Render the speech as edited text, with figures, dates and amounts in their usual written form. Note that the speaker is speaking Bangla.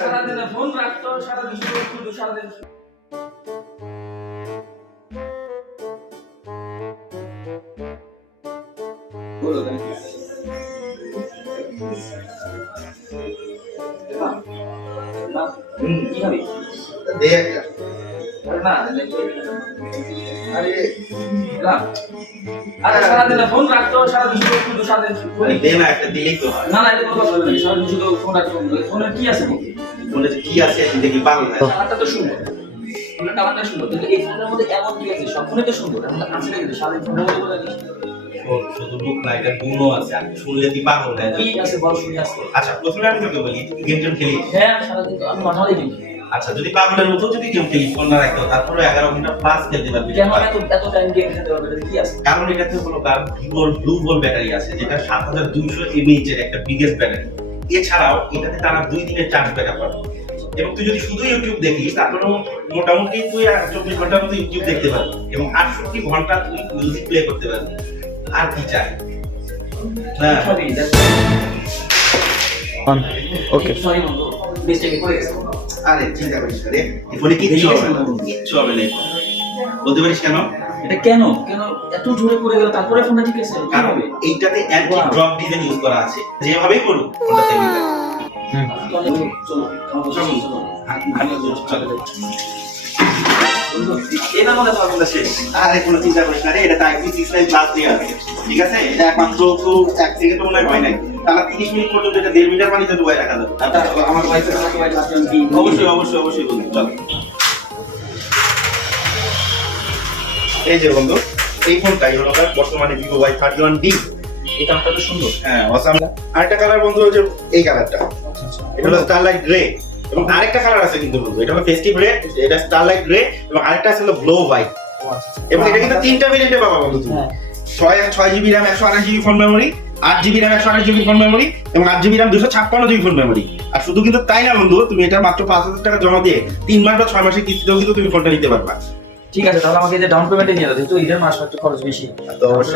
সারাদিনে ফোন রাখতো, সারাদিন শুধু সারাদিন কি খাবি? দে একটা। না আরে সারাদিনে ফোন রাখতো, সারাদিন শুধু সারাদিন দে না একটা দিলেই তো হয়। না এটা কোনো কথা হবে না। সারাদিন শুধু ফোন রাখতো। ফোনের কি আছে নাকি? ফোনে যে কি আছে দেখি পাগল হয়। কালারটা তো সুন্দর, ফোনের কালারটা সুন্দর, কিন্তু এই ফোনের মধ্যে এমন কি আছে? সব ফোনে তো সুন্দর, এখন আছে নাকি সারাদিন ফোনের মধ্যে বলে দিস ওর শুধু লুক না, এটা গুণও আছে। আর শুনলে তুই পাগল হয়ে যাবি। কি আছে বল, শুনি আছে। আচ্ছা প্রথমে আমি তোকে বলি, তুই গেম টেম খেলি? হ্যাঁ সারাদিন তো আমি মাথা দিয়ে কিনি। আচ্ছা যদি পাগলের মতো যদি গেম খেলি, ফোন না রাখতো তারপরে 11 ঘন্টা প্লাস খেলতে পারবি। কেন এত টাইম গেম খেলতে পারবে? এটা কি আছে? কারণ এটাতে হলো তার ভিভোর ব্লু ভোল্ট ব্যাটারি আছে, যেটা 7200 mAh এর একটা বিগেস্ট ব্যাটারি। এছাড়াও এটাতে টানা 2 দিনের চার্জ ব্যাকআপ পাবে। এবং তুই যদি শুধু ইউটিউব দেখিস তারপরেও মোটামুটি তুই 24 ঘন্টার মতো ইউটিউব দেখতে পারবি এবং 68 ঘন্টা তুই মিউজিক প্লে করতে পারবি। আর কি চাই? হ্যাঁ সরি ওকে সরি বন্ধু, মিস্টেকে করে গেছে। আরে চিন্তা করিস না রে, এই ফোনে কিচ্ছু হবে না, কিচ্ছু হবে না। বলতে পারিস কেন? এটা কেন কেন এত জোরে করে গেল তারপরে ফোনটা ঠিক আছে? কি কারণ হবে? এইটাতে অ্যান্টি ড্রপ ডিজাইন ইউজ করা আছে, যেভাবেই করুক ফোনটা থেমে যাবে। চলো এটার মধ্যে ফর্মুলা শেষ। আরে কোনো চিন্তা করিস না রে, এটা টাইপ 6 প্লাস দিয়ে আছে, ঠিক আছে? এটা একমাত্র তো 1 সেকেন্ড মনে হয় নাই, তাহলে 30 মিনিট পর্যন্ত এটা 1.5 মিটার পানিতে ডুবাই রাখা যাবে। আমার ওয়াইফের সাথে ওয়াইফ আসলে কি অবশ্যই বন্ধু, চল। এই যে বন্ধু, এই ফোনটাই হলো তার বর্তমানে Vivo Y31D। এটা আপনাদের সুন্দর। হ্যাঁ অসাম। আরেকটা কালার বন্ধু হচ্ছে এই কালারটা, এটা হলো স্টারলাইট গ্রে। এবং আরেকটা কালার আছে কিন্তু বন্ধু, এটা হলো ফেস্টিভ রে, এটা স্টারলাইট গ্রে, এবং আরেকটা আছে হলো গ্লো হোয়াইট। এবং এটা কিন্তু তিনটা ভেরিয়েন্টে পাবা বন্ধু তুমি। 6 GB RAM 128 GB phone memory, 8 GB RAM 128 GB phone memory, এবং 8 GB RAM 256 GB phone memory. আর শুধু কিন্তু তাই না বন্ধু, তুমি এটা মাত্র 5000 টাকা জমা দিয়ে 3 মাস বা 6 মাসের কিস্তিতেও কিন্তু তুমি ফোনটা নিতে পারবা। ঠিক আছে, তাহলে আমাকে যে ডাউন পেমেন্টে নিয়ে দাও, যেহেতু ঈদের মাস একটু খরচ বেশি। তো অবশ্যই